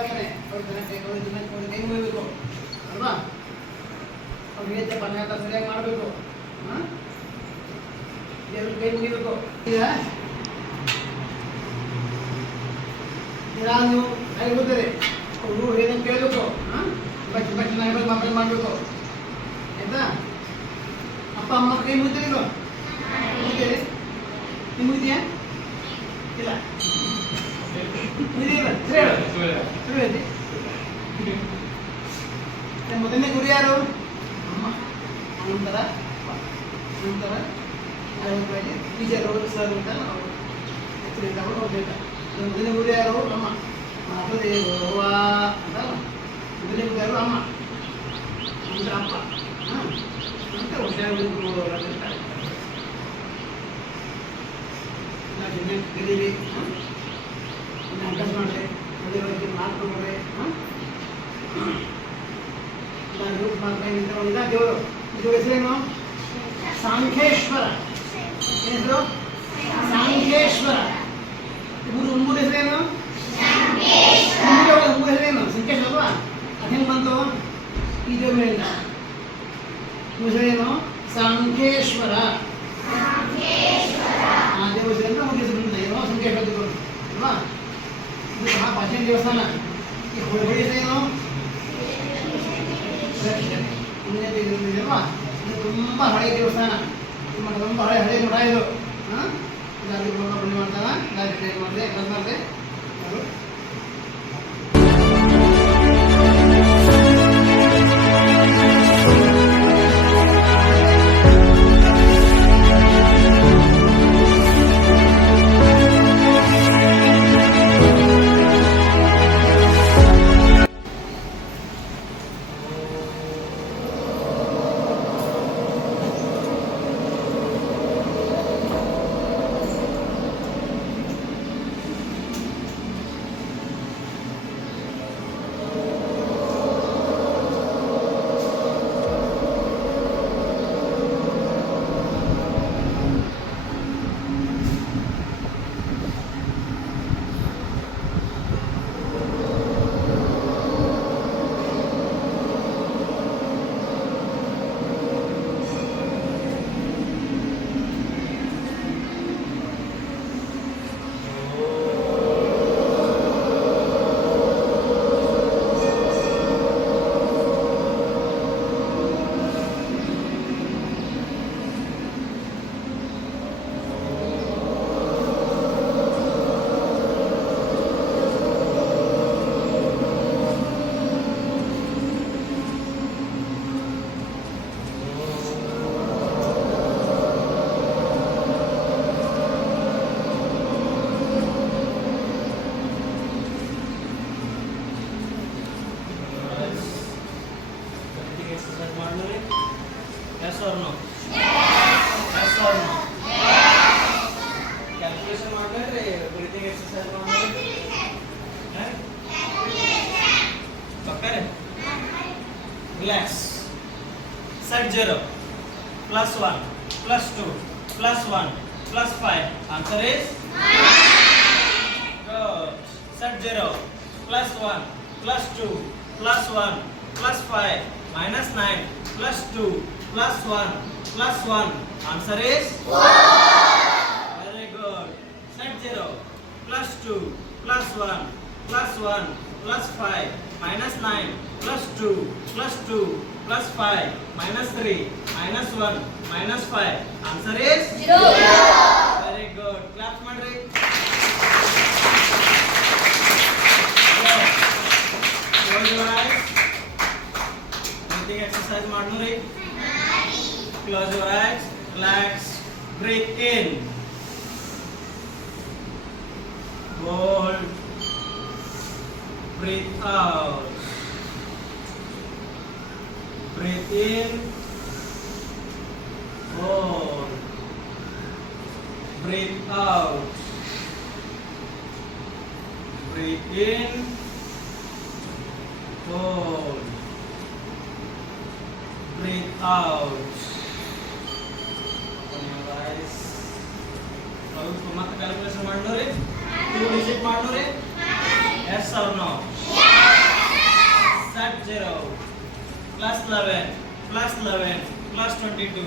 ಗೊತ್ತಾಗ್ತಾನೆ ಅವ್ರ ಕೈ ಮುಗಿಬೇಕು ಅಲ್ವಾ. ಅವ್ರು ಹೇಳಿದ್ದೆ ಪದಾರ್ಥ ಸರಿಯಾಗಿ ಮಾಡಬೇಕು. ಎರಡು ಕೈ ಮುಗಿಬೇಕು. ಈಗ ನೀವು ಕೈ ಹೋಗ್ತಾರೆ ಅವರು ಏನಂತ ಕೇಳಬೇಕು. ಬಚ್ಚಿ ಬಚ್ಚಿ ನಾನು ಮಾಪಲ್ ಮಾಡಬೇಕು ಆಯ್ತಾ. ಅಪ್ಪ ಅಮ್ಮ ಕೈ ಮುಗಿತಾರೆ ಇದು ಮುಗಿತೀರಿ. ನೀವು ಮುಗಿದೆಯಾ ಇಲ್ಲ ಮುಗಿದಿಲ್ಲ ಸರಿ ಮೊದಲನೇ ಗುರಿ ಯಾರು? ಅಮ್ಮ. ನಂತರ ನಂತರ ಟೀಚರ್ ಅವರು ಸರ್ ಅಂತ ನಾವು ಹೆಸರು ತಗೊಂಡು ಹೋಗ್ಬೇಕು. ಮೊದಲನೇ ಗುರಿ ಯಾರು? ಅಮ್ಮ. ಮೊದಲೇ ಅವ್ವ ಅಂತ ಮೊದಲನೇ ಗುರಿ ಯಾರು? ಅಮ್ಮ. ನಂತರ ಅಪ್ಪ. ಅಂತ ಹುಷಾರು ಕಲೀರಿ, ಅಭ್ಯಾಸ ಮಾಡಿರಿ, ಒಳ್ಳೆ ಒಳ್ಳೆ ಮಾತು ನೋಡ್ರಿ. ದೇವರು ಇದು ಹೆಸರೇನು? ಸಾಂಖೇಶ್ವರ. ಹೆಸರು ಸಾಂಖೇಶ್ವರ. ಮೂರು ಹೆಸರೇನು? ಮೂರು ಹೆಸರೇನು? ಸಂಕೇಶ್ವರ ಅಲ್ವಾ? ಅದು ಹೆಂಗೆ ಬಂತು? ಈ ದೇವ್ರ ಮೇಲಿಂದ ಹೆಸರೇನು? ಸಾಂಖೇಶ್ವರ. ಆ ದೇವ್ರ ಹೆಸರಿಂದ ಮೂರು ಹೆಸರು ಬಂದಿದೆ. ಏನೋ ಸಂಕೇಶ್ವರ ದೇವರು ಅಲ್ವಾ? ಇದು ಸಹ ಪ್ರಾಚೀನ ದೇವಸ್ಥಾನ. ಈ ಹೊಳಬಡಿ ಹೆಸರೇನು? ಅಲ್ವಾ? ಇದು ತುಂಬ ಹಳೆ ದೇವಸ್ಥಾನ. ತುಂಬ ಹಳೆ ಮಠ ಇದು. ಗಾಡಿ ಬಂದು ಮಾಡ್ತಾನ ಗಾಡಿ ಮಾಡಿದೆ ಮಾಡಿದೆ Yes or no? Yes or no? Calculation ಮಾಡಿದ್ರೆ breathing exercise ಮಾಡಿದ್ರೆ ಪಕ್ಕರೆ relax. Set 0 plus 1 plus 2 plus 1 plus 5. Answer is good. Set 0 plus 1 plus 2 plus 1 plus 5 minus 9 plus 2 plus 1 plus 1. Answer is 1. Very good. Set 0 plus 2 plus 1 plus 1 plus 5 minus 9 plus 2 plus 2 plus 5 minus 3 minus 1 minus 5. Answer is 0. Very good. Clap ಮಾಡ್ರಿ. Close your eyes. Breathing exercise ಮಾಡ್ರಿ. Close your eyes. Relax. Breathe in. Hold. Breathe out. Breathe in. Hold. Breathe out. Breathe in. Hold. Breathe out. Open your eyes. Now, ಮತ್ತೆ calculation ಮಾಡೋರಿ. 2 digit ಮಾಡೋರಿ. Yes or no? Yes. set 0 plus 11 plus 11 plus 22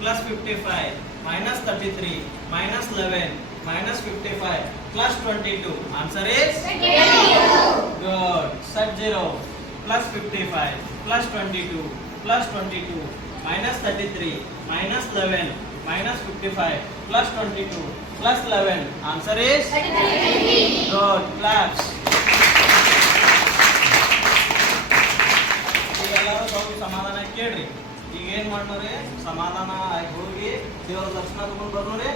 plus 55 minus 33 minus 11 minus 55 plus 22. Answer is 22. Good. Set 0 plus 55 plus 22 plus 22 minus 33 minus 11 minus 55 plus 22 plus 11. Answer is 33. Good. Claps. ಈಗೆಲ್ಲರೂ ಸ್ವಲ್ಪ ಸಮಾಧಾನ ಕೇಳ್ರಿ. ಈಗ ಏನ್ ಮಾಡೋರಿ, ಸಮಾಧಾನ ಆಗಿ ಹೋಗಿ ದೇವರ ದರ್ಶನ ತಗೊಂಡು ಬರ್ನೋರಿ.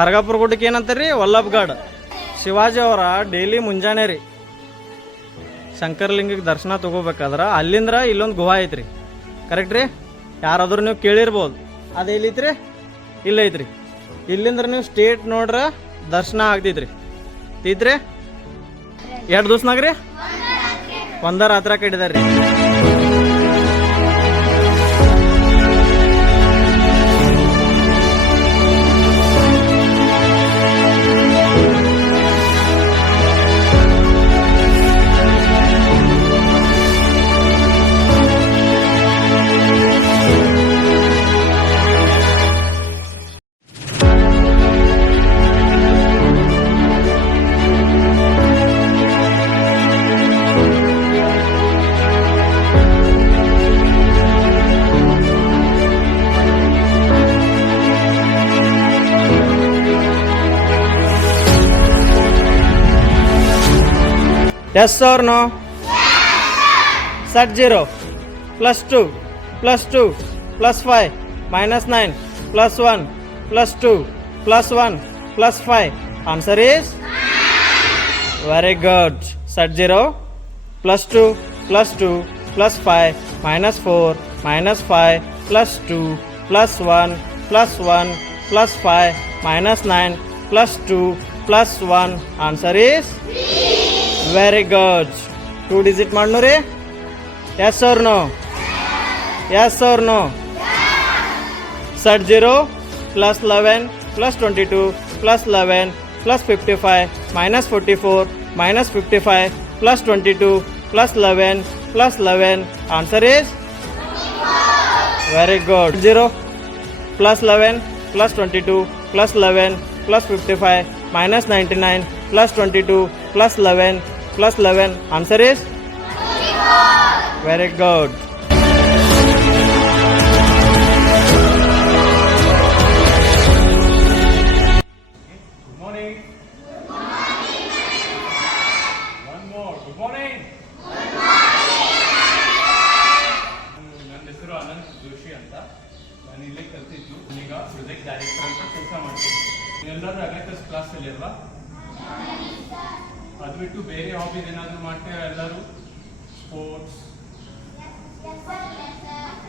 ಹರಗಾಪುರ ಗುಡ್ಡಕ್ಕೆ ಏನಂತಾರ್ರಿ, ವಲ್ಲಭಗಢ. ಶಿವಾಜಿ ಅವರ ಡೈಲಿ ಮುಂಜಾನೆ ರೀ ಶಂಕರಲಿಂಗಕ್ಕೆ ದರ್ಶನ ತಗೋಬೇಕಾದ್ರೆ ಅಲ್ಲಿಂದ್ರ ಇಲ್ಲೊಂದು ಗುಹಾ ಐತ್ರಿ. ಕರೆಕ್ಟ್ ರೀ? ಯಾರಾದ್ರೂ ನೀವು ಕೇಳಿರ್ಬೋದು. ಅದು ಎಲ್ಲಿತ್ರಿ? ಇಲ್ಲ ಐತ್ರಿ. ಇಲ್ಲಿಂದ್ರ ನೀವು ಸ್ಟೇಟ್ ನೋಡ್ರ ದರ್ಶನ ಆಗ್ತೈತ್ರಿ. ತೀತ್ರಿ ಎರಡು ದಿವ್ಸನಾಗ ರೀ ಒಂದ ರಾತ್ರಿ ಕಟ್ಟಿದಾರ್ರಿ. Yes or no? Set 0 plus 2 plus 2 plus 5 minus 9 plus 1 plus 2 plus 1 plus 5. Answer is? Very good. Set 0 plus 2 plus 2 plus 5 minus 4 minus 5 plus 2 plus 1 plus 1 plus 5 minus 9 plus 2 plus 1. Answer is? Very good. 2 digit ಮಾಡ್ನೋರಿ. Yes or no? Yes or no? Set 0 plus 11 plus 22 plus 11 plus 55 minus 44 minus 55 plus 22 plus 11 plus 11. Answer is? Very good. 0 plus 11 plus 22 plus 11 plus 55 minus 99 plus 22 plus 11 plus 11. Answer is? Very good. Good morning. One more. Good morning. ನನ್ನ ಹೆಸರು ಅನಂತ್ ಜೋಶಿ ಅಂತ. ನಾನು ಇಲ್ಲೇ ಕಲ್ತಿದ್ದು. ಈಗ project director ಅಂತ ಕೆಲಸ ಮಾಡ್ತೀನಿ. ಎಲ್ಲರೂ ಅಗ್ರಿಕಲ್ಚರ್ ಕ್ಲಾಸಲ್ಲಿ ಅಲ್ವಾ? ಅದು ಬಿಟ್ಟು ಬೇರೆ ಹಾಬೀಸ್ ಏನಾದರೂ ಮಾಡ್ತೀರಾ ಎಲ್ಲರೂ? Sports?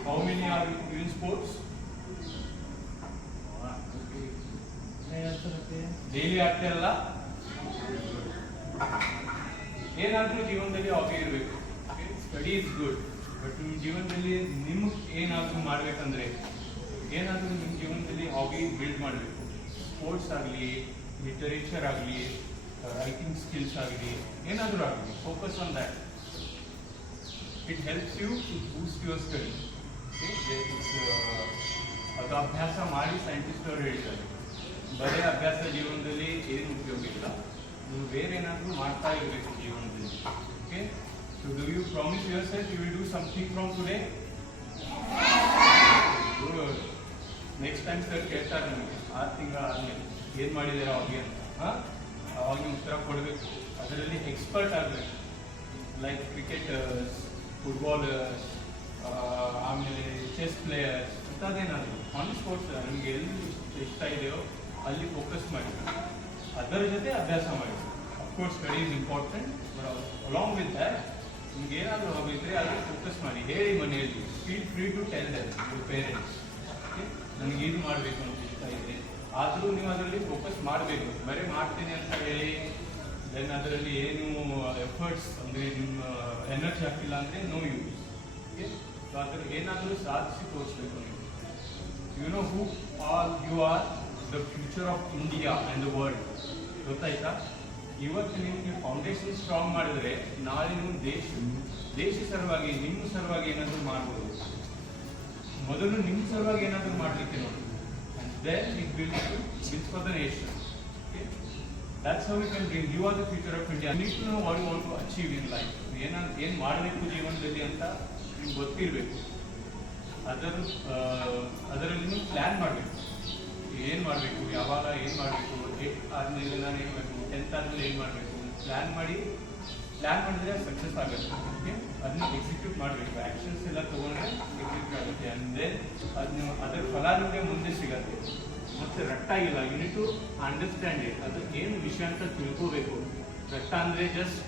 How many are in sports? Daily ಆಗ್ತಿರಲ್ಲ? ಏನಾದರೂ ಜೀವನದಲ್ಲಿ ಹಾಬಿ ಇರಬೇಕು. ಸ್ಟಡಿ ಇಸ್ ಗುಡ್, ಬಟ್ ನಿಮ್ಮ ಜೀವನದಲ್ಲಿ ನಿಮ್ಗೆ ಏನಾದರೂ ಮಾಡಬೇಕಂದ್ರೆ ಏನಾದರೂ ನಿಮ್ಮ ಜೀವನದಲ್ಲಿ ಹಾಬಿ ಬಿಲ್ಡ್ ಮಾಡಬೇಕು. ಸ್ಪೋರ್ಟ್ಸ್ ಆಗಲಿ, ಲಿಟರೇಚರ್ ಆಗಲಿ, ರೈಟಿಂಗ್ ಸ್ಕಿಲ್ಸ್ ಆಗಲಿ, ಏನಾದರೂ ಆಗಲಿ, focus on that. It helps you to boost your study. ಅದು ಅಭ್ಯಾಸ ಮಾಡಿ ಸೈಂಟಿಸ್ಟ್ ಅವರು ಹೇಳ್ತಾರೆ, ಬರೀ ಅಭ್ಯಾಸ ಜೀವನದಲ್ಲಿ ಏನು ಉಪಯೋಗ ಇಲ್ಲ, ನೀವು ಬೇರೆ ಏನಾದರೂ ಮಾಡ್ತಾ ಇರಬೇಕು ಜೀವನದಲ್ಲಿ. Okay, so do you promise yourself you will do something from today? Next time sir ಕೇಳ್ತಾರೆ ನಮಗೆ 6 ತಿಂಗಳ ಆದಮೇಲೆ ಏನು ಮಾಡಿದ್ದೀರಾ ಅವಾಗ ಅಂತ. ಅವಾಗ ನೀವು ಉತ್ತರ ಕೊಡಬೇಕು. ಅದರಲ್ಲಿ ಎಕ್ಸ್ಪರ್ಟ್ ಆಗಬೇಕು. ಲೈಕ್ ಕ್ರಿಕೆಟರ್ಸ್, ಫುಟ್ಬಾಲರ್ಸ್, ಆಮೇಲೆ ಚೆಸ್ ಪ್ಲೇಯರ್ಸ್, ಇಂಥದ್ದೇನಾದರೂ ಆನ್ ಸ್ಪೋರ್ಟ್ಸ್ ನಿಮಗೆ ಎಲ್ಲಿ ಇಷ್ಟ ಇದೆಯೋ ಅಲ್ಲಿ ಫೋಕಸ್ ಮಾಡಿ, ಅದರ ಜೊತೆ ಅಭ್ಯಾಸ ಮಾಡಿ. Of course study is important, but along with that ನಿಮ್ಗೆ ಏನಾದರೂ ಹೋಗಿದ್ರೆ ಅಲ್ಲಿ ಫೋಕಸ್ ಮಾಡಿ. ಹೇಳಿ ಮನೆಯಲ್ಲಿ, feel free to tell them your parents. ನನಗೆ ಇದು ಮಾಡಬೇಕು ಅಂತ ಇಷ್ಟ ಇದೆ, ಆದರೂ ನೀವು ಅದರಲ್ಲಿ ಫೋಕಸ್ ಮಾಡಬೇಕು. ಬರೀ ಮಾಡ್ತೀನಿ ಅಂತ ಹೇಳಿ ದೆನ್ ಅದರಲ್ಲಿ ಏನು ಎಫರ್ಟ್ಸ್ ಅಂದರೆ ನಿಮ್ಮ ಎನರ್ಜಿ ಹಾಕಿಲ್ಲ ಅಂದರೆ ನೋ ಯೂಸ್. ಓಕೆ, ಸೊ ಅದ್ರ ಏನಾದರೂ ಸಾಧಿಸಿ ತೋರಿಸ್ಬೇಕು ನೀವು. You know who all you are, the future of India and the world. ಗೊತ್ತಾಯ್ತಾ? ಇವತ್ತು ನಿಮಗೆ ಫೌಂಡೇಶನ್ ಸ್ಟ್ರಾಂಗ್ ಮಾಡಿದ್ರೆ ನಾಳೆ ನೀವು ದೇಶ ಸಲುವಾಗಿ ನಿಮ್ಮ ಸಲುವಾಗಿ ಏನಾದರೂ ಮಾಡ್ಬೋದು. ಮೊದಲು ನಿಮ್ಮ ಸಲುವಾಗಿ ಏನಾದರೂ ಮಾಡಲಿಕ್ಕೆ ನೋಡಿ, and then it builds for the nation. Okay? That's how we can bring. You are the future of India. You need to know what you want to achieve in life. ಏನು ಮಾಡಬೇಕು ಜೀವನದಲ್ಲಿ ಅಂತ ನಿಮ್ಗೆ ಗೊತ್ತಿರಬೇಕು. ಅದರಲ್ಲಿ ನೀವು ಪ್ಲ್ಯಾನ್ ಮಾಡಬೇಕು. ಏನು ಮಾಡಬೇಕು, ಯಾವಾಗ ಏನು ಮಾಡಬೇಕು, 8 ಆದಮೇಲೆ ನಾನು ಏನು ಮಾಡಬೇಕು, 10th ಆದಮೇಲೆ ಏನು ಮಾಡಬೇಕು, ಪ್ಲ್ಯಾನ್ ಮಾಡಿದ್ರೆ ಸಕ್ಸಸ್ ಆಗುತ್ತೆ. ಓಕೆ, ಅದನ್ನ ಎಕ್ಸಿಕ್ಯೂಟ್ ಮಾಡಬೇಕು. ಆ್ಯಕ್ಷನ್ಸ್ ಎಲ್ಲ ತೊಗೊಂಡ್ರೆ ಎಕ್ಸಿಕ್ಯೂಟ್ ಆಗುತ್ತೆ. ಅಂದರೆ ಅದರ ಫಲ ನಿಮಗೆ ಮುಂದೆ ಸಿಗತ್ತೆ. ಮತ್ತು ರಟ್ಟಾಗಿಲ್ಲ. You need to understand it. ಅದು ಏನು ವಿಷಯ ಅಂತ ತಿಳ್ಕೋಬೇಕು. ರಟ್ಟ ಅಂದರೆ ಜಸ್ಟ್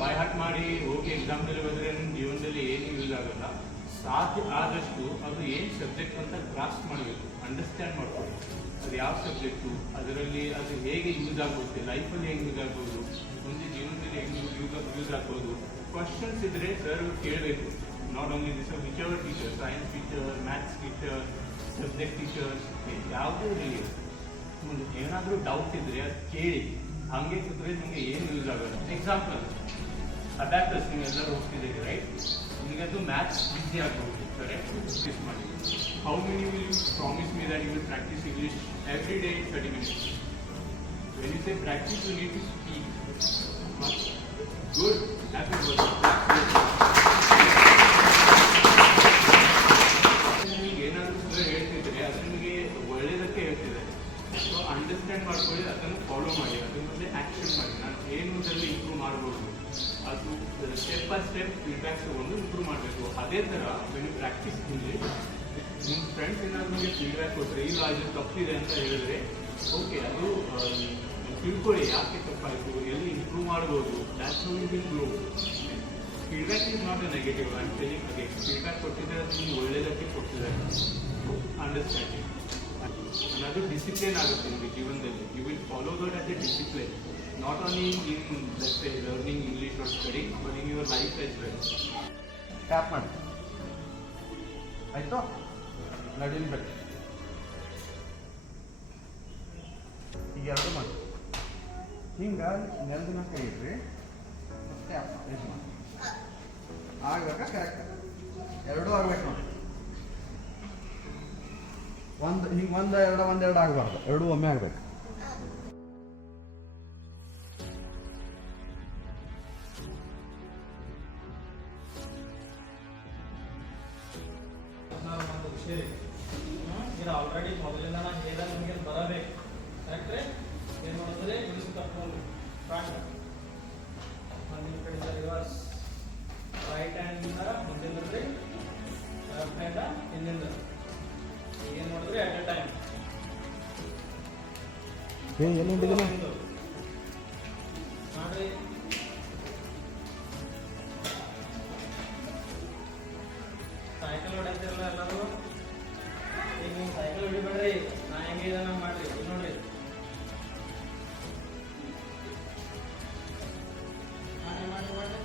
ಬಾಯ್ ಹಾಟ್ ಮಾಡಿ ಹೋಗಿ ಎಕ್ಸಾಮ್ನಲ್ಲಿ ಹೋದರೆ ನಿಮ್ಮ ಜೀವನದಲ್ಲಿ ಏನು ಯೂಸ್ ಆಗೋಲ್ಲ. ಸಾಧ್ಯ ಆದಷ್ಟು ಅದು ಏನು ಸಬ್ಜೆಕ್ಟ್ ಅಂತ ಗ್ರಾಸ್ ಮಾಡಬೇಕು, ಅಂಡರ್ಸ್ಟ್ಯಾಂಡ್ ಮಾಡ್ಬೋದು. ಅದು ಯಾವ ಸಬ್ಜೆಕ್ಟು, ಅದರಲ್ಲಿ ಅದು ಹೇಗೆ ಯೂಸ್ ಆಗುತ್ತೆ, ಲೈಫಲ್ಲಿ ಹೇಗೆ ಯೂಸ್ ಆಗ್ಬೋದು, ಮುಂದೆ ಜೀವನದಲ್ಲಿ ಹೇಗೆ ಯೂಸ್ ಆಗ್ಬೋದು. ಕ್ವಶನ್ಸ್ ಇದ್ದರೆ ಸರ್ ಕೇಳಬೇಕು. Not only this which our teacher, science teacher, maths teacher, subject teachers, ಯಾವುದೇ ಇರಲಿ, ಮುಂದೆ ಏನಾದರೂ ಡೌಟ್ ಇದ್ದರೆ ಅದು ಕೇಳಿ. ಹಾಗೆ ಕೂತ್ರೆ ನಿಮಗೆ ಏನು ಯೂಸ್ ಆಗೋಲ್ಲ. ಎಕ್ಸಾಂಪಲ್, ಅಬ್ಯಾಕಸ್ ನೀವೆಲ್ಲರೂ ಹೋಗ್ತಿದ್ದೀರಿ, ರೈಟ್? ನಿಮಗೆ ಅದು ಮ್ಯಾಥ್ಸ್ ಈಸಿ ಆಗ್ಬೋದು, ಕರೆಕ್ಟ್? ಪ್ರಾಕ್ಟೀಸ್ ಮಾಡಿ. How many will you promise me that you will practice English every day in 30 minutes? When you say practice, you need to speak. Good. Happy birthday. ನಿಮಗೆ ಏನಾದರೂ sir ಹೇಳ್ತಿದ್ರೆ ಅದು ನಿಮಗೆ ಒಳ್ಳೆಯದಕ್ಕೆ ಹೇಳ್ತಿದ್ದಾರೆ. So understand ಮಾಡ್ಕೊಳ್ಳಿ, ಅದನ್ನು ಫಾಲೋ ಮಾಡಿ, ಅದ್ರ ಮೇಲೆ ಆ್ಯಕ್ಷನ್ ಮಾಡಿ. ನಾನು ಏನರಲ್ಲಿ ಇಂಪ್ರೂವ್ ಮಾಡ್ಬೋದು, ಅದು ಸ್ಟೆಪ್ ಬೈ ಸ್ಟೆಪ್ ಫೀಡ್ಬ್ಯಾಕ್ ತಗೊಂಡು ಇಂಪ್ರೂವ್ ಮಾಡಬೇಕು. ಅದೇ ಥರ ವೆನ್ ಯು ಪ್ರಾಕ್ಟೀಸ್ ಇಂಗ್ಲಿಷ್, ನಿಮ್ಮ ಫ್ರೆಂಡ್ಸ್ ಏನಾದ್ರು ನಿಮಗೆ ಫೀಡ್ಬ್ಯಾಕ್ ಕೊಟ್ಟರೆ, ಇಲ್ಲ ಇದು ತಪ್ಪಿದೆ ಅಂತ ಹೇಳಿದ್ರೆ, ಓಕೆ, ಅದು ತಿಳ್ಕೊಳ್ಳಿ ಯಾಕೆ ತಪ್ಪಾಯಿತು, ಎಲ್ಲಿ ಇಂಪ್ರೂವ್ ಮಾಡ್ಬೋದು. That's how you will grow. Feedback is not a negative. I am telling again, feedback ಕೊಟ್ಟಿದ್ದಾರೆ, ಅದು ನಿಮ್ಗೆ ಒಳ್ಳೆಯದಕ್ಕೆ ಕೊಟ್ಟಿದ್ದಾರೆ. ಅಂಡರ್ಸ್ಟ್ಯಾಂಡಿಂಗ್ ಅನ್ನೋದು ಡಿಸಿಪ್ಲಿನ್ ಆಗುತ್ತೆ ನಿಮಗೆ ಜೀವನದಲ್ಲಿ. You will follow that as a discipline, not only in let's say learning English or studying, but in your life as well. Tap ಮಾಡಿ ಆಯಿತು. ನಡಿಲಿ ಬೇಡ, ಈಗ ಎರಡು ಮಾಡಿ. ಹಿಂಗೆ ನೆಲದಿನ ಕೈ ಇಡ್ರಿ, ಟ್ಯಾಪ್ ಇದು ಮಾಡಿ. ಆಗ್ಬೇಕಾ? ಕರೆಕ್ಟ್. ಎರಡೂ ಆಗ್ಬೇಕು ನೋಡಿ. ಹಿಂಗೆ ಒಂದೆರಡು ಆಗಬಾರ್ದು, ಎರಡೂ ಒಮ್ಮೆ ಆಗಬೇಕು. ಒಂದು ವಿಷಯ ಇದು ಆಲ್ರೆಡಿ ಮೊದಲಿಂದ ನಾನು ಹೇಳಿದ ನಿಮಗೆ ಬರಬೇಕು, ಕರೆಕ್ಟ್ ರೀ? ಏನು ಮಾಡಿದ್ರೆ ಬಿಡಿಸಿ ತಪ್ಕೊಂಡು ಫ್ರಂಟ್ ಮುಂದಿನ ಕಡೆಯಿಂದ ರಿವರ್ಸ್, ರೈಟ್ ಹ್ಯಾಂಡಿಂದ ಮುಂದಿನ ಲೆಫ್ಟ್ ಹ್ಯಾಂಡ ಹಿಂದಿಂದ. ಏನು ಮಾಡಿದ್ರೆ ಅಟ್ ಎ ಟೈಮ್ ಮಾಡ್ರಿ. ಸೈಕಲ್ ಹೊಡೆತಿರಲ್ಲ ಎಲ್ಲರೂ, ಈಗ ನೀವು ಸೈಕಲ್ ಹೊಡಿಬೇಡ್ರಿ, ನಾ ಹೆಂಗೆ ಇದನ್ನ ಮಾಡ್ರಿ. ನೋಡ್ರಿ, ಮಾಡಿ ಮಾಡಿ ಮಾಡಿ.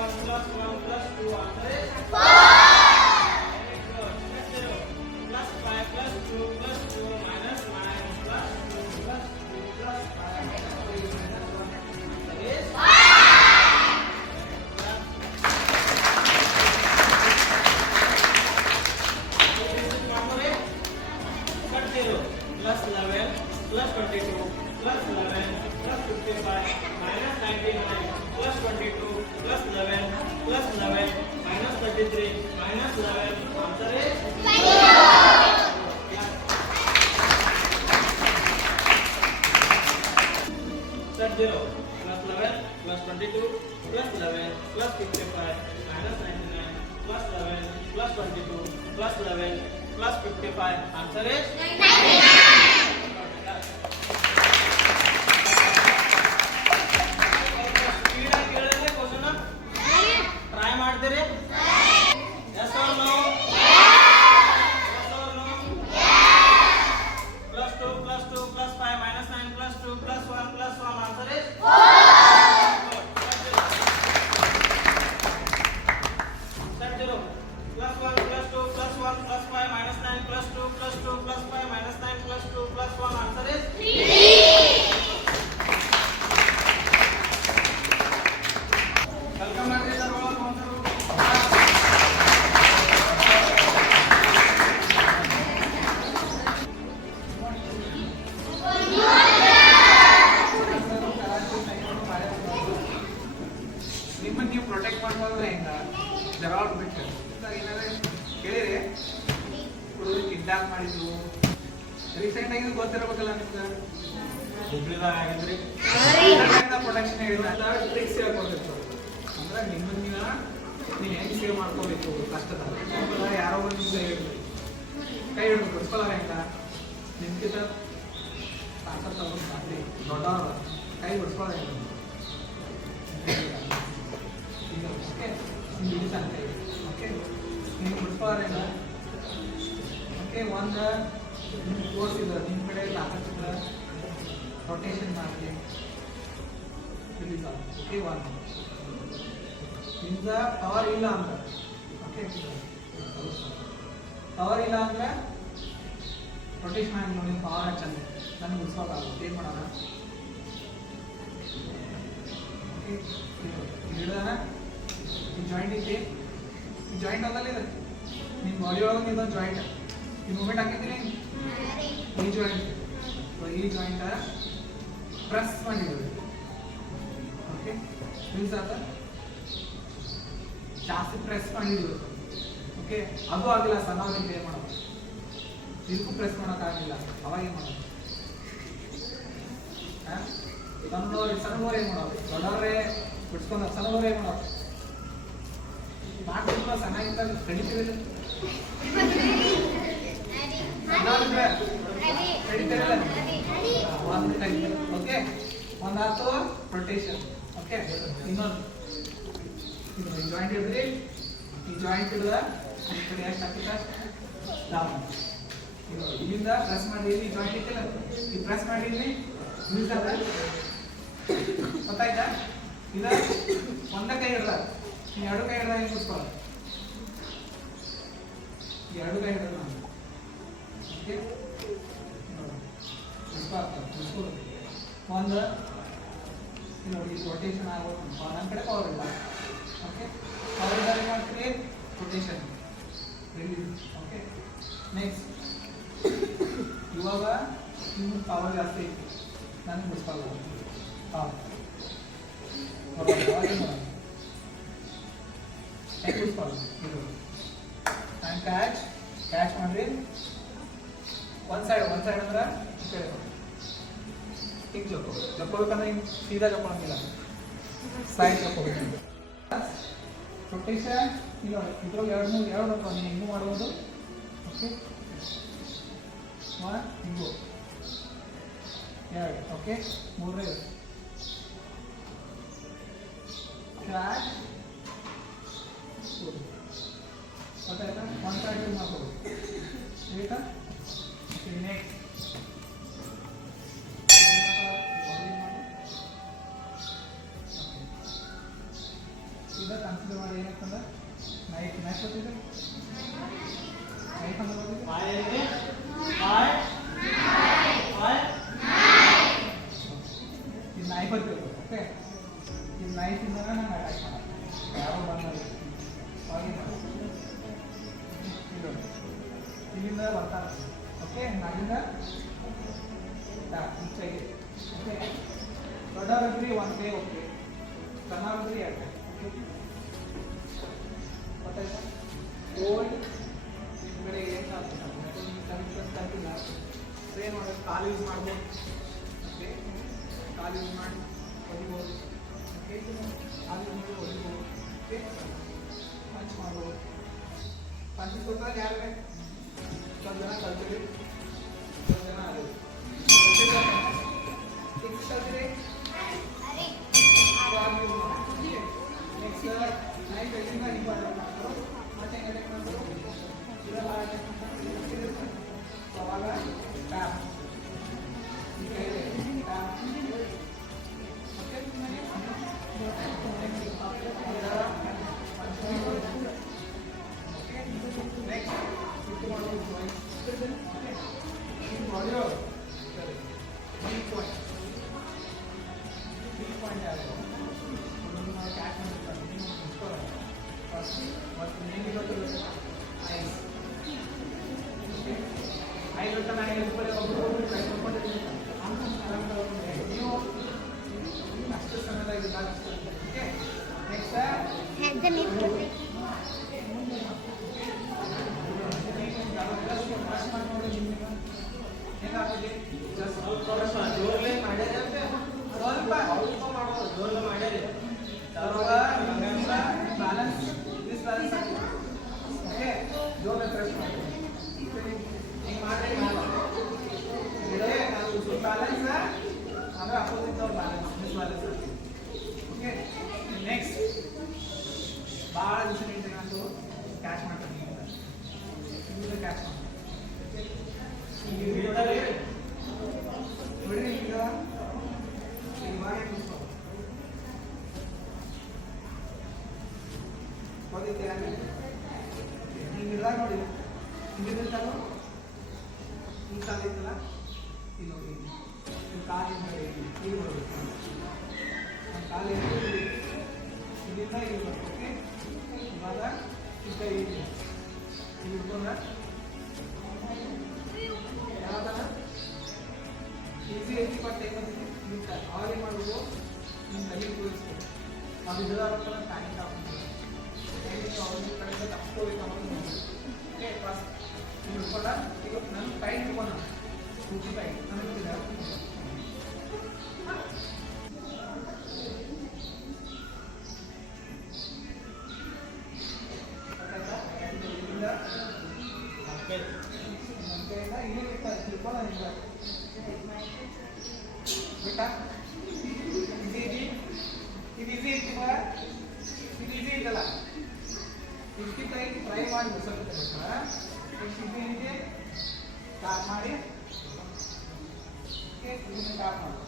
plus 1 plus 2 answer is 4. Very good. Next 0. Plus 5 plus 2 plus 2 minus 9 plus 2 plus 2 plus 5 minus 3 minus 1 answer is 5. Plus 11 plus 22 plus 11 plus 55 minus 99 plus 22 plus 11 plus 11 minus 33 minus 11 answer is 0 plus 11 plus 22 plus 11 plus 55 minus 99 plus 11 plus 22 plus 11 plus 55 answer is 99. Try ಮಾಡ್ತೀರಿ? Yes or no? Yes or no? Plus 2 plus 2 plus 5 minus 9 plus 2 plus 1 plus 1 answer is 4. Set 0. Plus 1 plus 2 plus 1 plus 5 minus 9 plus 2 plus 2 plus 5 minus 9 plus 2 plus 1 answer is 3. Welcome ಮಾಡ್ತೀರಿ sir ಒಳಗೆ ನಿಮ್ಮನ್ನು ನೀವು protect ಮಾಡ್ಬೋದ್ರೆ ಹೆಂಗ ಜರಾಡ್ ಬಿಟ್ಟು ಏನಾದ್ರೆ ಕೇಳಿರಿ ಹುಡುಗರು kidnap ಮಾಡಿದ್ರು ರೀಸೆಂಟ್ ಆಗಿ ಗೊತ್ತಿರಬೇಕಲ್ಲ ನಿಮ್ಗೆ ಹುಬ್ಳಿದಾಗ ಆಗಿದ್ರಿ ಪ್ರೊಟೆಕ್ಷನ್ ಹೇಳಿದ್ರೆ ಟ್ರಿಕ್ಸ್ ಹೇಳ್ಕೊಡ್ಬೇಕು ಅಂದ್ರೆ ನಿಮ್ಮನ್ನ ನೀವು ಹೆಂಗೆ ಸೇವ್ ಮಾಡ್ಕೋಬೇಕು ಕಷ್ಟದ ಯಾರೋ ಒಂದು ನಿಮ್ಗೆ ಹೇಳಿದ್ರು ಕೈ ಹಿಡಿದು ಬಿಡಿಸ್ಕೊಳ್ಳೋಣ ಹೆಂಗ ನಿಮ್ಗಿಂತ ತಾಕತ್ತು ದೊಡ್ಡವ್ರ ಕೈ ಬಿಡಿಸ್ಕೊಳ್ಳೋಣ ಹೆಂಗ ಓಕೆ ಓಕೆ ನೀವು ಬಿಡ್ಸ್ಕೊಳ್ಳೋಣ ಓಕೆ ಒಂದು ನಿಮ್ಮ ಕೋರ್ಸ್ ಇದೆ ನಿಮ್ಮ ಕಡೆ ತಾಕತ್ತಿದ್ರೆ ರೊಟೇಷನ್ ಮಾಡಲಿ ರಿಲೀಸ್ ಆಗುತ್ತೆ ಓಕೆ ಒಂದು ನಿಮ್ದು ಪವರ್ ಇಲ್ಲ ಅಂದ್ರೆ ಓಕೆ ಪವರ್ ಇಲ್ಲ ಅಂದ್ರೆ ರೊಟೇಷನ್ ಆಗಿ ನೋಡಿ ಪವರ್ ಹಚ್ಚಂದೆ ನನಗೆ ಬಿಡಿಸ್ಬೇಕಾಗುತ್ತೆ ಏನು ಮಾಡೋಣ ಓಕೆ ಹಿಡಿದಾನ ಈ ಜಾಯಿಂಟ್ ಐತಿ ಈ ಜಾಯಿಂಟ್ ಅಲ್ಲಲ್ಲಿ ಇದೆ ನಿಮ್ಮ ಬಾಡಿ ಒಳಗೆ ಇದೊಂದು ಜಾಯಿಂಟ್ ಈ ಮೂಮೆಂಟ್ ಹಾಕಿದ್ದೀನಿ ಈ ಜಾಯಿಂಟ್ ಈ ಜಾಯಿಂಟ್ ಪ್ರೆಸ್ ಮಾಡಿದ್ದೀವಿ ಓಕೆ ಮೀನ್ಸ್ ಆತ ಜಾಸ್ತಿ ಪ್ರೆಸ್ ಮಾಡಿದ್ದೀವಿ ಓಕೆ ಅದು ಆಗಿಲ್ಲ ಸಣ್ಣವರಿಗೆ ಏನು ಮಾಡೋದು ಇದಕ್ಕೂ ಪ್ರೆಸ್ ಮಾಡೋಕ್ಕಾಗಿಲ್ಲ ಅವಾಗ ಏನು ಮಾಡೋದು ಸಣ್ಣವ್ರು ಏನು ಮಾಡೋದು ದೊಡ್ಡವ್ರೆ ಬಿಡ್ಸ್ಕೊಂಡು ಸಣ್ಣವ್ರು ಏನು ಮಾಡೋದು ಮಾಡ್ತಿಲ್ಲ ಸಣ್ಣಗಿಂತ ಕಡಿತೀರಿಲ್ಲ ಕಡಿತೀರಲ್ಲ ಒಂದು ಕೈ ಓಕೆ ಒಂದಾತು ರೊಟೇಷನ್ ಓಕೆ ಇನ್ನೊಂದು ಇದು ಜಾಯಿಂಟ್ ಹಿಡಿದ್ರಿ ಈ ಜಾಯಿಂಟ್ ಹಿಡಿದ ಈ ಕಡೆ ಎಷ್ಟು ಹಾಕಿತ್ತ ಡೌನ್ ಇಲ್ಲಿಂದ ಪ್ರೆಸ್ ಮಾಡಿ ಈ ಜಾಯಿಂಟ್ ಇಟ್ಟಿಲ್ಲ ಈ ಪ್ರೆಸ್ ಮಾಡಿದ್ವಿ ಯೂಸ್ ಅದ ಗೊತ್ತಾಯ್ತಾ ಇದ ಒಂದ ಕೈ ಹಿಡ್ದ ಈ ಎರಡು ಕೈ ಹಿಡ್ದ ಹೆಂಗೆ ಕೂತ್ಕೊಳ್ಳ ಎರಡು ಕೈ ಹಿಡ್ದ ನಾನು ಓಕೆ ಒಂದು ನೋಡಿ ರೊಟೇಷನ್ ಆಗೋದು ನನ್ನ ಕಡೆ ಪವರ್ ಇಲ್ಲ ಓಕೆ ಪವರ್ ಇದ್ದಾಗ ಮಾಡ್ತೀವಿ ರೊಟೇಷನ್ ರಿಲೀಸ್ ಓಕೆ ನೆಕ್ಸ್ಟ್ ಇವಾಗ ನಿಮ್ಮ ಪವರ್ ಜಾಸ್ತಿ ಐತಿ ನನಗೆ ಬಿಡಿಸ್ಕೊಳ್ಳ ಹಾಂ ಹೆಂಗೆ ಬಿಡಿಸ್ಕೊಳ್ಳ ಇದು ಆ್ಯಂಡ್ ಕ್ಯಾಚ್ ಮಾಡಿರಿ ಒಂದು ಸೈಡ್ ಅಂದ್ರೆ ಈ ಕಡೆ ಹಿಂಗೆ ಜಪ್ಕೋಬೇಕಂದ್ರೆ ಹಿಂಗೆ ಸೀದಾ ಜಪ್ಕೊಳ್ಳಂಗಿಲ್ಲ ಸೈಡ್ ಜಪ್ಕೋಬೇಕು ರೊಟೇಷನ್ ಇಲ್ಲ ಇದ್ರೊಳಗೆ ಎರಡು ಬರ್ತಾವೆ ನೀವು ಹಿಂಗೂ ಮಾಡ್ಬೋದು ಓಕೆ ಹಿಂಗು ಎರಡು ಓಕೆ ಮೂರನೇ ಕ್ಯಾಚ್ ಗೊತ್ತಾಯ್ತಾ ಒಂದು ಸೈಡ್ ಯೂಸ್ ಮಾಡ್ಬೋದು ಆಯ್ತಾ ನೆಕ್ಸ್ಟ್ ಇದು ಕನ್ಸಿಡರ್ ಮಾಡಿ ಏನಂತಂದ್ರೆ ನೈಫ್ ಗೊತ್ತಿದೆ ನೈಫ್ ಅಂತ ಗೊತ್ತಿದೆ ಇದು ನೈಫ್ ಅಂತ ಓಕೆ ಇದು ನೈಫಿಂದ ನಂಗೆ ಅಟ್ಯಾಕ್ ಮಾಡೋದು ಯಾರೋ ಬಂದ ಇಲ್ಲಿಂದ ಬರ್ತಾರೆ ಓಕೆ ನಾಗಿಂದ ಮುಂಚೆಗೆ ಓಕೆ ದೊಡ್ಡವರಿದ್ರಿ ಒಂದು ಕೈ ಓಕೆ ಸಣ್ಣವರಿದ್ರಿ ಎರಡು ಗೊತ್ತಾಯ್ತಾ ಓಲ್ಡ್ ಹಿಂದ್ಗಡೆ ಏನು ಕಲಿತಿಲ್ಲ ಸೊ ಏನು ಮಾಡೋದು ಕಾಲು ಯೂಸ್ ಮಾಡ್ಬೋದು ಓಕೆ ಕಾಲು ಯೂಸ್ ಮಾಡಿ ಹೊಡಿಬೋದು ಓಕೆ ಕಾಲು ಯೂಸ್ ಮಾಡಿ ಹೊಡಿಬೋದು ಓಕೆ ಪಂಚ್ ಮಾಡ್ಬೋದು ಪಂಚ್ ಕೊಟ್ಟಾಗ ಯಾರು ಸ್ವಲ್ಪ ಜನ ಕಲ್ತಿರಿ ಸ್ವಲ್ಪ ಜನ ಅದು ಸಿಕ್ಸ್ ಕಲ್ತಿರಿ ನೆಕ್ಸ್ಟ್ ನೈನ್ ಬೆಳ್ಳಿಂದ ಇಂಪಾರ್ಟೆಂಟ್ ಮಾಡ್ತಾರೆ ಮತ್ತೆ ಹೆಂಗೆ ಮಾಡ್ತಾರೆ ಇದೆಲ್ಲ ಅವಾಗ ಟ್ಯಾಪ್ ಈ ಕೈಲಿ ಟ್ಯಾಪ್ ನೆಕ್ಸ್ಟ್ ಇದು ಮಾಡೋದು ಮಾಡಿರೋ ಪಾಯಿಂಟ್ ಯಾವುದು ಕ್ಯಾಚ್ ಮತ್ತು ನೇಗಿ ಗೊತ್ತಿಲ್ಲ ಐಸ್ ಐದು ಅಂತ ನಾನು ಒಬ್ಬರು ಟ್ರೈ ಮಾಡ್ಕೊಂಡಿದ್ದೀನಿ ನೀವು ಅಷ್ಟು ಸಮಯದಾಗಿಲ್ಲ ಓಕೆ ನೆಕ್ಸ್ಟ್ ಬ್ಯಾಲೆನ್ಸ್ ಡಿಸ್ಬ್ಯಾಲೆನ್ಸ್ ಓಕೆ ಜೋರ್ ಪ್ರೆಸ್ ಮಾಡಿ ಹಿಂಗೆ ಮಾಡಿ ಬ್ಯಾಲೆನ್ಸ್ ಅಂದರೆ ಅಪೋಸಿಟ್ ಅವ್ರ ಬ್ಯಾಲೆನ್ಸ್ ಡಿಸ್ಬ್ಯಾಲೆನ್ಸ್ ಓಕೆ ನೆಕ್ಸ್ಟ್ ಭಾಳ ದಿವಸ ನಿಂತು ಕ್ಯಾಚ್ ಮಾಡ್ತೀನಿ ಕ್ಯಾಚ್ ಮಾಡಿ ನೋಡಿ ಈಗ ಓದಿದ್ದೀರಾ ಹಿಂಗಿಲ್ಲ ನೋಡಿ ಹಿಂಗಿರ್ತಾನು ಈ ಕಾಲ ಇತ್ತಲ್ಲ ಇಲ್ಲಿ ನೋಡಿ ಈ ಕಾಲಿಂದ ಇಲ್ಲಿ ಬರಬೇಕು ನಮ್ಮ ಕಾಲ ಇಲ್ಲಿಂದ ಇಲ್ಲಿ ಬರಬೇಕು ಓಕೆ ಇವಾಗ ಈ ಕೈ ಇಲ್ಲಿ ಇಟ್ಕೊಂಡ ಯಾವ್ದಾರ ಈಸಿ ಐತಿ ಬಟ್ ಏನಾಗ್ತದೆ ನಿಂತ ಆರಿ ಮಾಡೋದು ನಿಮ್ಮ ಕೈಗೆ ತೋರಿಸ್ಬೇಕು ಅದು ಇದರ ಪ್ಯಾನಿಕ್ ಆಗ್ತದೆ ಅವ್ರ ಕಡೆಯಿಂದ ತಪ್ಪಿಸ್ಕೋಬೇಕು ಅನ್ನೋದು ಓಕೆ ಫಸ್ಟ್ ನೀವು ಇಟ್ಕೊಂಡ ಈಗ ನನ್ನ ಟೈಟ್ ಇಟ್ಕೊಂಡ ಕೂತಿ ಟೈಟ್ ನನಗೆ ಇಲ್ಲಿ ತಿಳ್ಕೊಳ್ಳೋದಿಲ್ಲ ಬೇಟಾ ಇದು ಈಸಿ ಐತಿ ಮಗ ಇದು ಈಸಿ ಐತಲ್ಲ ಇದಕ್ಕಿಂತ ಟ್ರೈ ಮಾಡಿ ಸ್ವಲ್ಪ ಬೇಕಾ ಎಷ್ಟು ಈಸಿ ಐತಿ ಸ್ಟಾರ್ಟ್ ಮಾಡಿ ಓಕೆ ಇದನ್ನ ಸ್ಟಾರ್ಟ್ ಮಾಡಿ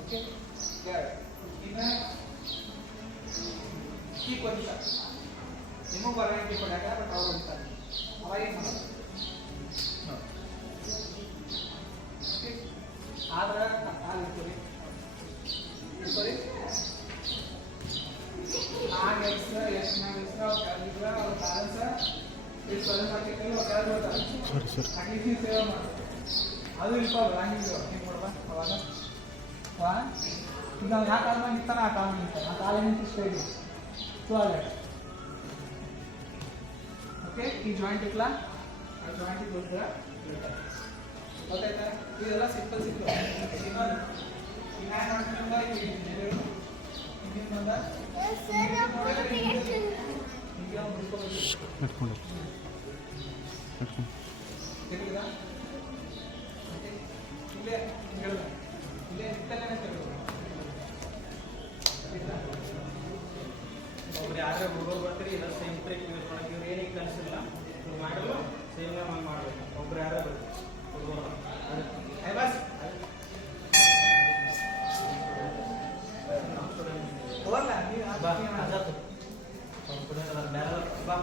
ಓಕೆ ಗುಡ್ ಇನ್ನು ಕೀಪ್ ಅಂತಾರೆ ನಿಮಗೂ ಬರೋಣ ಕೀಪ್ ಹೊಡ್ಯಾಕ ಬಟ್ ಅವ್ರು ಅಂತಾರೆ ಅವಾಗ ಏನು ಮಾಡೋದು ಆದ್ರೆ ಕಾಲು ಇಟ್ಕೊರಿ ಆಗ ಎಕ್ಸ್ ಎಕ್ಸ್ ಅವ್ರು ಕೆಳಗಿದ್ರೆ ಅವ್ರ ಬ್ಯಾಲೆನ್ಸ್ ಎಷ್ಟು ಸೊಲ್ಲೆ ಮಾಡ್ತಿರ್ತೀವಿ ಅವ್ರು ಕೆಳಗೆ ಬರ್ತಾರೆ ಅಟ್ಲೀಸ್ಟ್ ನೀವು ಸೇವೆ ಮಾಡ್ತಾರೆ ಅದು ಇಲ್ಪ ಹಂಗಿಲ್ಲ ನೀವು ಕೊಡ್ಬ ಅವಾಗ ಈಗ ನಾವು ಯಾವ ಕಾಲ ನಿಂತಾನೆ ಆ ಕಾಲ ನಿಂತಾನೆ ಆ ಕಾಲ ನಿಂತು ಸ್ಟೇಜ್ ಟುವಾಲೆಟ್ ಓಕೆ ಈ ಜಾಯಿಂಟ್ ಇಟ್ಲ ಆ ಜಾಯಿಂಟಿಗೆ ಹೋದ್ರೆ ಗೊತ್ತಾಯ್ತಾ ಇದೆಲ್ಲ ಸಿಂಪಲ್ ಇನ್ನೊಂದು ಈಗ ಹ್ಯಾಂಗ್ ಮಾಡ್ಕೊಂಡ ಹಿಂದಿನ ಬಂದ ತಿಳಿದ ಇಲ್ಲೇ ಹೇಳ್ದ ಇಲ್ಲೇ ಇತ್ತಲ್ಲೇ ಒಬ್ರು ಯಾರೇ ಹುಡುಗರು ಬರ್ತೀರಿ ಇಲ್ಲ ಸೇಮ್ ಟ್ರಿಕ್ ಯೂಸ್ ಮಾಡಕ್ಕೆ ಇವ್ರು ಏನಕ್ಕೆ ಕಲಿಸಿಲ್ಲ ನೀವು ಮಾಡಲು ಸೇಮ್ ಮಾಡಿ ಮಾಡಬೇಕು ಒಬ್ರು ಯಾರೇ ಬರ್ತೀರಿ ಹುಡುಗರು ಬಸ್ ಹೋಗಲ್ಲ ನೀವು ಬಾ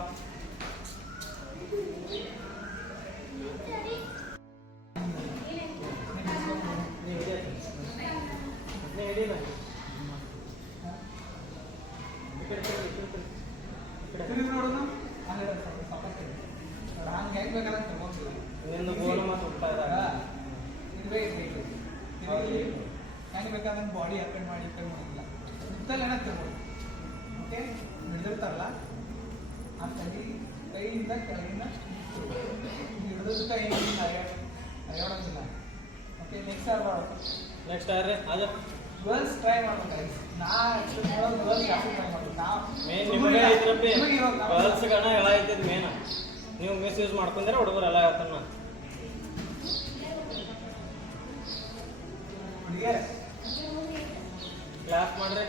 ತಿರುಗಿ ನೋಡೋಣ ಹಂಗೆ ಹೆಂಗ್ ಬೇಕಾದ್ರೆ ತಗೊಂತೀವಿ ನಿನ್ನ ಗೋಲ್ ಮಾತು ಹುಡ್ತಾ ಹೆಂಗೆ ಬೇಕಾದ್ರೆ ಬಾಡಿ ಆ ಕಡೆ ಮಾಡಿ ಈ ಕಡೆ ಮಾಡಿಲ್ಲ ಉತ್ತಲ್ಲಿ ಏನ ತಿರ್ಬೋದು ಓಕೆ ಹಿಡಿದಿರ್ತಾರಲ್ಲ ಆ ಕೈಯಿಂದ ಕೆಳಗಿಂದ ಹಿಡಿದ ಕೈಯಿಂದ ಅಯ್ಯೋಡಂಗಿಲ್ಲ ಓಕೆ ನೆಕ್ಸ್ಟ್ ನೆಕ್ಸ್ಟ್ ಯಾರ್ರಿ ಅದ ಗರ್ಲ್ಸ್ ಟ್ರೈ ಮಾಡ್ಬೇಕು ನಾ ಗರ್ಲ್ಸ್ ಜಾಸ್ತಿ ಟ್ರೈ ಮಾಡ್ಬೇಕು ಮೇನ್ ನಿಮಗೆ ಐತ್ರಪ್ಪಿ ನಾವು ಗರ್ಲ್ಸ್ ಗಣ ಎಲ್ಲ ಐತದ ಮೇನ್ ನೀವು ಮಿಸ್ ಯೂಸ್ ಮಾಡ್ಕೊಂಡ್ರೆ ಹುಡುಗರು ಎಲ್ಲ ಹೇಳ್ತಾನ ಹುಡುಗಿಯರೇ ಕ್ಲಾಸ್ ಮಾಡ್ರಿ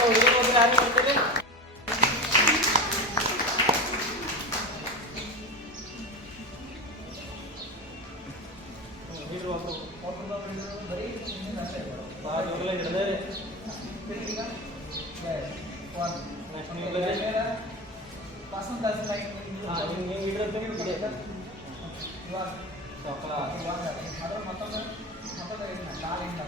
ಹುಡುಗರು ಹೋದ್ರೆ ಯಾರು ಮಾಡ್ತೀರಿ ಹಿಡ್ರಿ ಒಬ್ರು ಬರೀ ಹಿಂದಿನ ಅಷ್ಟೇ ಇರೋದು. ಭಾಳ ದೂರಲ್ಲ ಹಿಡ್ದೆ ರೀ ತಿರ್ಗಿ ಈಗ? Yes. One. ನೆಕ್ಸ್ಟ್ Okay, ನೀವು ಆಮೇಲೆ ಪಾಸನ್ ದಾಸನ್ ಲೈನ್ ಹಾಂ ಹಿಂಗೆ ಹಿಡಿದ್ರೆ ಇದೆ ಇವಾಗ ಸ್ವಲ್ಪ ಇವಾಗ ಅದು ಮತ್ತೊಂದು ಏನು ಕಾಲಿಂದ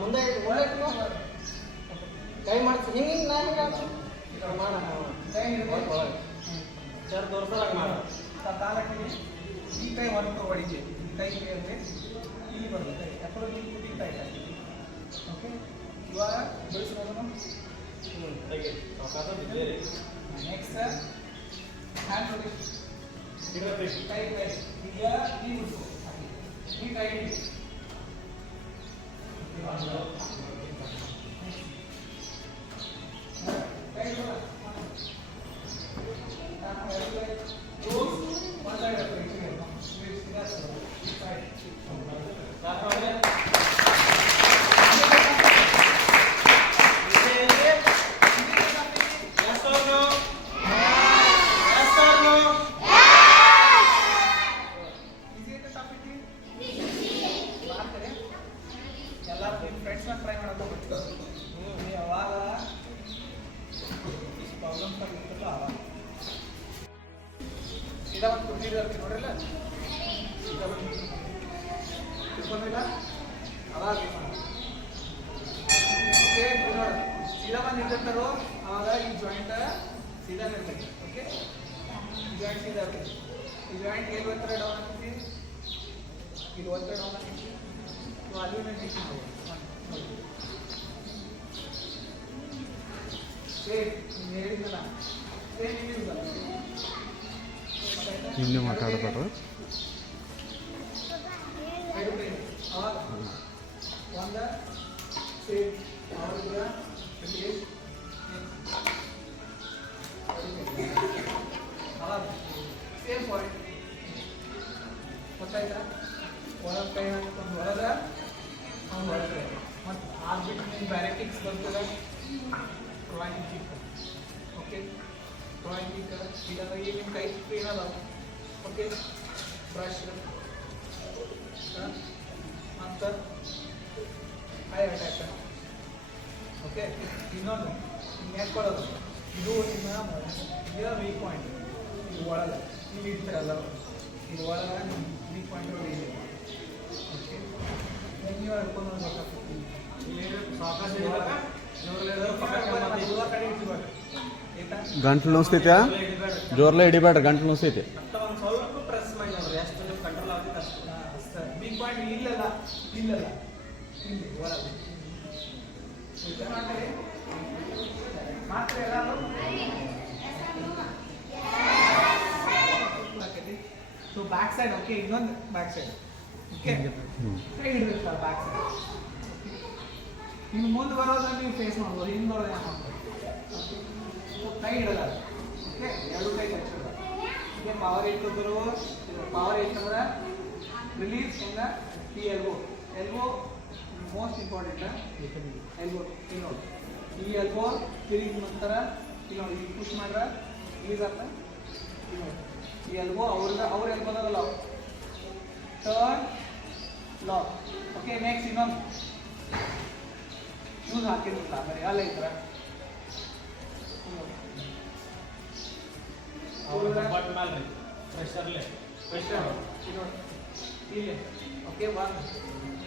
ಮುಂದೆ ಕೈ ಮಾಡ್ಸಿ ಹಿಂಗೆ ನಾನು ಮಾಡ ಸರ್ ತೋರ್ಸೋದಾಗ ಮಾಡ ಕಾಲಕ್ಕೆ ಈ ಕೈ ಒಂದು ಹೊಡಿಗೆ ಈ ಕೈ ಅಂದರೆ ಇಲ್ಲಿ ಬರುತ್ತೆ ಕೈ ಯಾಕಂದ್ರೆ ಇಲ್ಲಿ ಕುಟಿ ಕೈ ಓಕೆ ಇವಾಗ ಬೆಳೆಸೋದನ್ನು ತೆಗಿ ಅವಕಾಶ ಬಿದ್ದೇರಿ ನೆಕ್ಸ್ಟ್ ಹ್ಯಾಂಡ್ ರೊಟೇಷನ್ ಹಿಡ್ರಿ ಕೈ ಕೈ ಈಗ ಈ ಬಿಡ್ಸು ಈ ಕೈ ಹಿಡಿ ಕೈ ಬಿಡ one side of it ಎಲ್ಲ ನಿಮ್ಮ ಫ್ರೆಂಡ್ಸ್ನ ಟ್ರೈ ಮಾಡೋದು ಬಿಟ್ಟು ನೀವು ಯಾವಾಗ ಇಷ್ಟು ಪ್ರಾಬ್ಲಮ್ಸ್ ಆಗಿರ್ತಲ್ಲ ಆವಾಗ ಸೀದಾ ಒಂದು ಪ್ರೊಸೀಜರ್ ಇರ್ತೀವಿ ನೋಡ್ರಿಲ್ಲ ಸೀದಾ ಬಂದು ತಿಳ್ಕೊಂಡಿಲ್ಲ ಅವಾಗ ಓಕೆ ನೋಡಿ ಸೀದಾ ಬಂದು ನಿಂತಿರ್ತಾರೋ ಆವಾಗ ಈ ಜಾಯಿಂಟ್ ಸೀದಾ ಇರ್ತೈತಿ ಓಕೆ ಈ ಜಾಯಿಂಟ್ ಸೀದಾ ಇರ್ತೈತಿ ಈ ಜಾಯಿಂಟ್ ಎಲ್ಲಿ ಒತ್ತಡ ಡೌನ್ ಆಗ್ತೈತಿ ಇಲ್ಲಿ ಒತ್ತಡ ಡೌನ್ ಆಗ್ತೈತಿ ನೀವು ಅಲ್ಲಿ ನಿಂತು ಸೇಮ್ ನೀನು ಹೇಳಿದ್ದಲ್ಲ ಸೇಮ್ ಇದಿಲ್ಲ ಹಿಂದೆ ಮಾತಾಡ್ತಾರೆ ಅವಾಗ ಒಂದ ಸೇಮ್ ಅವ್ರ ಅವಾಗ ಸೇಮ್ ಪಾಯಿಂಟ್ ಗೊತ್ತಾಯ್ತಾ ಒಳಗೆ ಕೈ ಹಾಕೊಂಡು ಹೊರಗ ಅವ್ನು ಹೊರಗೆ ಮತ್ತು ಆಗ್ಬಿಟ್ಟು ನಿಮ್ಮ ಬ್ಯಾರೆಟಿಕ್ಸ್ ಬರ್ತದೆ drawing kick okay drawing kick ಇಲ್ಲಾಂದ್ರೆ ಈಗ ನಿಮ್ಮ ಕೈ ಪೇನ್ ಅದಾವ ಓಕೆ ಬ್ರಷ್ ಅಂತ ಐ ಅಟ್ಯಾಕ್ ಓಕೆ ಇನ್ನೊಂದು ಹಿಂಗೆ ಹಾಕ್ಕೊಳ್ಳೋದು ಇದು ನಿಮ್ಮ ವೀಕ್ ಪಾಯಿಂಟ್ ಇದು ಒಳಗೆ ನೀವು ಇಡ್ತೀರ ಎಲ್ಲರೂ ಇದು ಒಳಗೆ ನಿಮ್ಮ ವೀಕ್ ಪಾಯಿಂಟ್ ಇದೆ ಓಕೆ ನೀವು ಹಿಡ್ಕೊಂಡು ಗೊತ್ತಾಗ್ತದೆ ಸಾವಕಾಶ ಹಿಡಿಬೇಕಾ ಕಡೆ ಇಟ್ಕೊಳ್ರಿ ಆಯ್ತಾ ಗಂಟ್ಲು ನುಸ್ತೈತೆ ಜೋರ್ಲೆ ಹಿಡಿಬೇಡ್ರಿ ಗಂಟ್ಲು ನುಸ್ತೈತಿ ಒಂದು ಸ್ವಲ್ಪ ಪ್ರೆಸ್ ಮಾಡಿ ನೋಡ್ರಿ ಎಷ್ಟು ನೀವು ಕಂಟ್ರೋಲ್ ಆಗುತ್ತೆ ಅಷ್ಟು ಬಿಗ್ ಪಾಯಿಂಟ್ ಇಲ್ಲಲ್ಲ ಇಲ್ಲಲ್ಲ ಇಲ್ಲಿ ಒಳಗೆ ಮಾತ್ರ ಎಲ್ಲರೂ ಸೊ ಬ್ಯಾಕ್ ಸೈಡ್ ಓಕೆ ಇನ್ನೊಂದು ಬ್ಯಾಕ್ ಸೈಡ್ ಓಕೆ ಕೈ ಹಿಡಿದಿರ್ತಾರೆ ಬ್ಯಾಕ್ ಸೈಡ್ ಇನ್ನು ಮುಂದೆ ಬರೋದನ್ನ ನೀವು ಫೇಸ್ ಮಾಡ್ಬೋದು ಹಿಂದೆ ಬರೋದು ಏನು ಮಾಡ್ಬೋದು ಕೈ ಹಿಡಲ್ಲ ಓಕೆ ಎರಡು ಕೈ ಕಚ್ಚಿಲ್ಲ ಓಕೆ ಪವರ್ ಇಟ್ಕೊದ್ರು ಪವರ್ ಇಟ್ಟಂದ್ರೆ ರಿಲೀಸ್ ಇನ್ ಈ ಎಲ್ಬೋ ಮೋಸ್ಟ್ ಇಂಪಾರ್ಟೆಂಟ್ ಎಲ್ಬೋ ನೋಡಿ ಈ ಎಲ್ಬೋ ತಿರುಗಿ ನಂತರ ಇಲ್ಲಿ ನೋಡಿ ಈಗ ಪುಷ್ ಮಾಡ್ರೆ ರಿಲೀಸ್ ಆಗ್ತದೆ ಈ ಎಲ್ಬೋ ಅವ್ರ ಎಲ್ಬೋದಾಗ lock turn lock okay next ಇನ್ನೊಂದು ಶೂಸ್ ಹಾಕಿರ್ಲಿಲ್ಲ ಅಂದರೆ ಅಲ್ಲ ಇದ್ರ ಬಟ್ ಮೇಲೆ ಪ್ರೆಷರ್ಲೆ ಪ್ರೆಷರ್ ಇಲ್ಲಿ ಓಕೆ ಒಂದು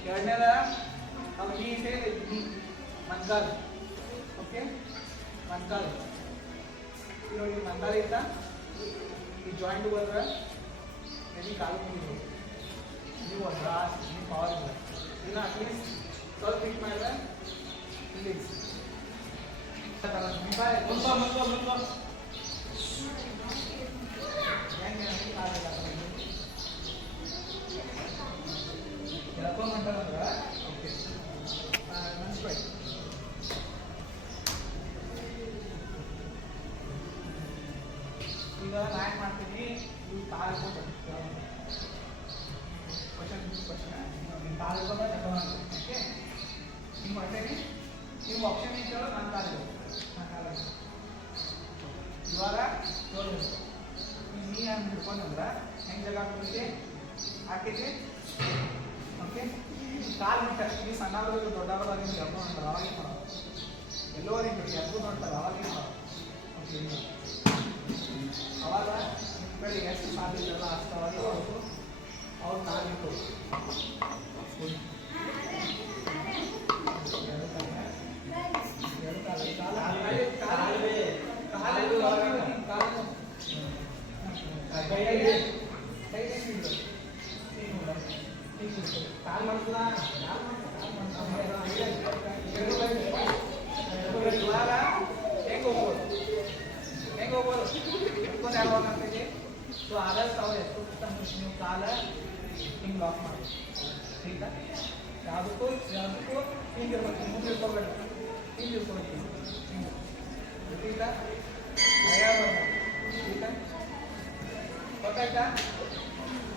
ಎರಡನೇದ ನಾವು ನೀ ನೀ ಮಂಕಾಲ್ ಓಕೆ ಮಂಕಾಲ್ ನೋಡಿ ಮಂಕಾಲ್ ಇತ್ತ ಈ ಜಾಯಿಂಟ್ ಬಂದ್ರೆ ಎಲ್ಲಿ ಕಾಲು ಮುಗಿದು ನೀವು ಒಂದು ರಾಸ್ ನೀವು ಪವರ್ ಇಲ್ಲ ಇನ್ನು ಅಟ್ಲೀಸ್ಟ್ ಸ್ವಲ್ಪ ಫಿಟ್ ಮಾಡಿದ್ರೆ ಇಲ್ಲಿ ಎಳ್ಕೊಂಡ್ರೆ ಓಕೆ ನೆನ್ಸ್ಕೊಳ್ಳಿ ಈಗ ನಾ ಏನು ಮಾಡ್ತೀನಿ ಇವು ಕಾಲು ಕ್ವಶನ್ ಕಾಲು ತಗೊಂಡು ಓಕೆ ಹಿಂಗೆ ಮಾಡ್ತೇನೆ ನೀವು ಆಪ್ಷನ್ ಏನು ಕೇಳೋ ನಾನು ಕಾಲಿಗೆ ಇವಾಗ ತೋರಿಸ್ ನೀ ಹಂಗೆ ಹಿಡ್ಕೊಂಡ್ರೆ ಹೆಂಗೆ ಜಾಗ ಹಾಕಿ ಹಾಕಿದ್ರಿ ಓಕೆ ಕಾಲು ಬಿಟ್ಟ ಈ ಸಣ್ಣವರು ದೊಡ್ಡವರಾಗ ನಿಮ್ಗೆ ಎಬ್ಬು ನೋಡ್ತಾರೆ ಅವಾಗೇ ಮಾಡೋದು ಎಲ್ಲೋ ನಿಮ್ಗೆ ಎಬ್ಬು ನೋಡ್ತಾರೆ ಅವಾಗೇ ಮಾಡೋದು ಓಕೆ ಅವಾಗ ನಿಮ್ಮ ಕಡೆ ಎಷ್ಟು ಸಾಧ್ಯತೆಲ್ಲ ಅಷ್ಟು ಅವಾಗ ಅವ್ರು ಕಾಲಿಟ್ಟು ಕಾಲ್ ಮಾಡ್ತದ ಇವಾಗ ಹೆಂಗೆ ಹೋಗ್ಬೋದು ಇಟ್ಕೊಂಡು ಯಾವಾಗ ಆಗ್ತೈತಿ ಸೊ ಆದಷ್ಟು ಅವ್ರು ಎಷ್ಟು ನೀವು ಕಾಲ ಹಿಂಗೆ ಲಾಕ್ ಮಾಡಿ ठीक है ಯಾವುದಕ್ಕೂ ಹಿಂಗೆ ಇರ್ಬೇಕು ಮುಂದೆ ಇಟ್ಕೋಬೇಡ ಹಿಂಗೆ ಇಟ್ಕೋಬೇಕು ठीक है ಭಯ ಬರಬಾರ್ದು ठीक है ಗೊತ್ತಾಯ್ತಾ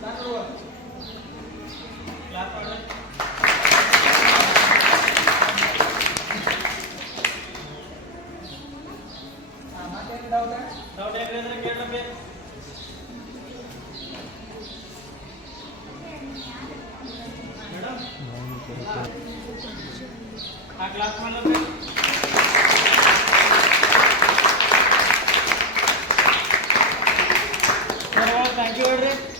ನಾನು ನೋಡುವ ಕ್ಲಾಪ್ ಮಾಡಿ ಮತ್ತೇನು ಡೌಟ್ ಏನಿದ್ರೆ ಕೇಳ್ರಿ ಮೇಡಮ್ ಆ ಕ್ಲಾಸ್ ಮಾಡಲ್ಲ ಥ್ಯಾಂಕ್ ಯು ಹೇಳ್ರಿ